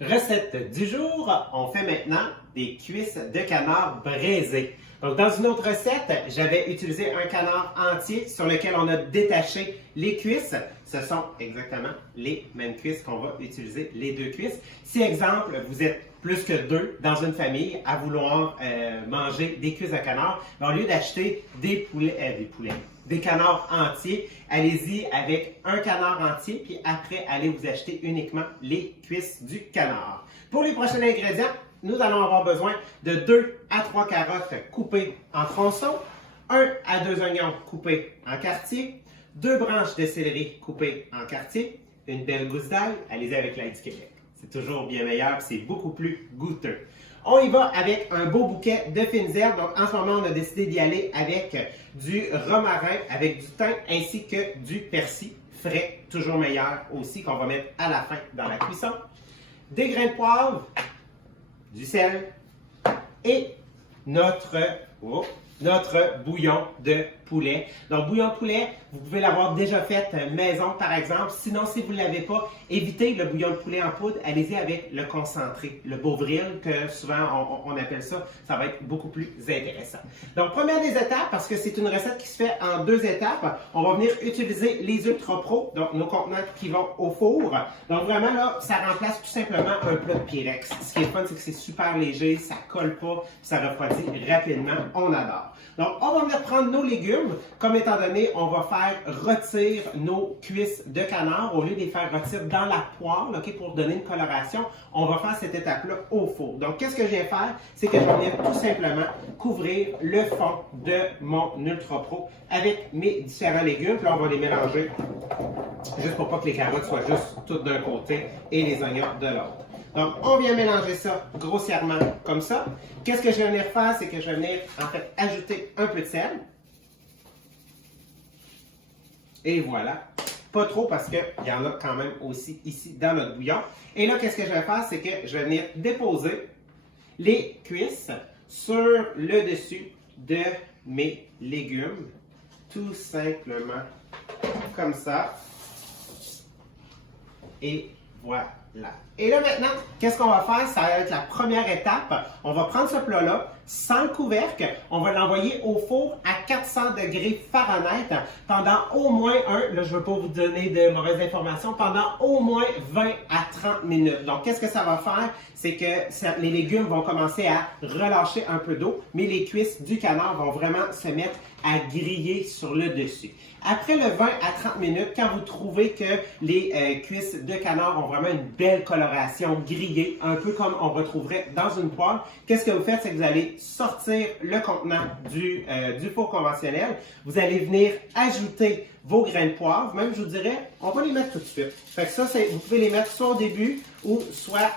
Recette du jour, on fait maintenant des cuisses de canard braisées. Donc, dans une autre recette, j'avais utilisé un canard entier sur lequel on a détaché les cuisses. Ce sont exactement les mêmes cuisses qu'on va utiliser, les deux cuisses. Si, exemple, vous êtes plus que deux dans une famille à vouloir manger des cuisses de canard, au lieu d'acheter des canards entiers, allez-y avec un canard entier, puis après, allez vous acheter uniquement les cuisses du canard. Pour les prochains ingrédients, nous allons avoir besoin de 2 à 3 carottes coupées en tronçons, 1 à 2 oignons coupés en quartiers, 2 branches de céleri coupées en quartiers, une belle gousse d'ail, allez-y avec l'ail du Québec. C'est toujours bien meilleur, c'est beaucoup plus goûteux. On y va avec un beau bouquet de fines herbes. Donc, en ce moment, on a décidé d'y aller avec du romarin, avec du thym ainsi que du persil frais, toujours meilleur aussi, qu'on va mettre à la fin dans la cuisson. Des grains de poivre, du sel et notre bouillon de poulet. Donc, bouillon de poulet, vous pouvez l'avoir déjà fait maison, par exemple. Sinon, si vous ne l'avez pas, évitez le bouillon de poulet en poudre. Allez-y avec le concentré, le Bovril, que souvent on appelle ça. Ça va être beaucoup plus intéressant. Donc, première des étapes, parce que c'est une recette qui se fait en 2 étapes, on va venir utiliser les Ultra Pro, donc nos contenants qui vont au four. Donc, vraiment, là, ça remplace tout simplement un plat de Pyrex. Ce qui est fun, c'est que c'est super léger, ça colle pas, ça refroidit rapidement. On adore. Donc, on va venir prendre nos légumes. Comme étant donné, on va faire rôtir nos cuisses de canard. Au lieu de les faire rôtir dans la poêle, okay, pour donner une coloration, on va faire cette étape-là au four. Donc, qu'est-ce que je vais faire? C'est que je vais venir tout simplement couvrir le fond de mon Ultra Pro avec mes différents légumes. Puis là, on va les mélanger juste pour pas que les carottes soient juste toutes d'un côté et les oignons de l'autre. Donc, on vient mélanger ça grossièrement comme ça. Qu'est-ce que je vais venir faire? C'est que je vais venir, en fait, ajouter un peu de sel. Et voilà. Pas trop parce qu'il y en a quand même aussi ici dans notre bouillon. Et là, qu'est-ce que je vais faire? C'est que je vais venir déposer les cuisses sur le dessus de mes légumes. Tout simplement comme ça. Et voilà. Et là maintenant, qu'est-ce qu'on va faire? Ça va être la première étape. On va prendre ce plat-là sans le couvercle. On va l'envoyer au four à 400 degrés Fahrenheit pendant au moins je ne veux pas vous donner de mauvaises informations, pendant au moins 20 à 30 minutes. Donc, qu'est-ce que ça va faire? C'est que les légumes vont commencer à relâcher un peu d'eau, mais les cuisses du canard vont vraiment se mettre à griller sur le dessus. Après le 20 à 30 minutes, quand vous trouvez que les cuisses de canard ont vraiment une belle coloration grillée, un peu comme on retrouverait dans une poêle, qu'est-ce que vous faites? C'est que vous allez sortir le contenant du four conventionnel. Vous allez venir ajouter vos grains de poivre. Même, je vous dirais, on va les mettre tout de suite. Fait que ça, vous pouvez les mettre soit au début ou soit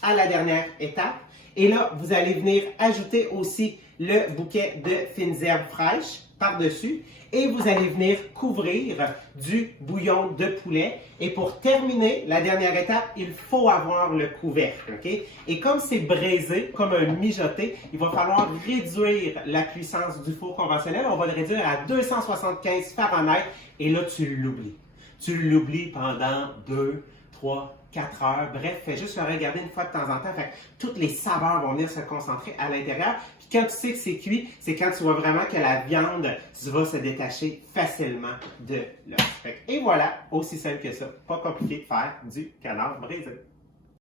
à la dernière étape. Et là, vous allez venir ajouter aussi le bouquet de fines herbes fraîches par-dessus et vous allez venir couvrir du bouillon de poulet. Et pour terminer, la dernière étape, il faut avoir le couvercle. Okay? Et comme c'est braisé, comme un mijoté, il va falloir réduire la puissance du four conventionnel. On va le réduire à 275 Fahrenheit et là, tu l'oublies. Tu l'oublies pendant 2, 3, 4 heures. Bref, fais juste le regarder une fois de temps en temps. Fait que toutes les saveurs vont venir se concentrer à l'intérieur. Puis quand tu sais que c'est cuit, c'est quand tu vois vraiment que la viande va se détacher facilement de l'œuf. Et voilà, aussi simple que ça. Pas compliqué de faire du canard braisé.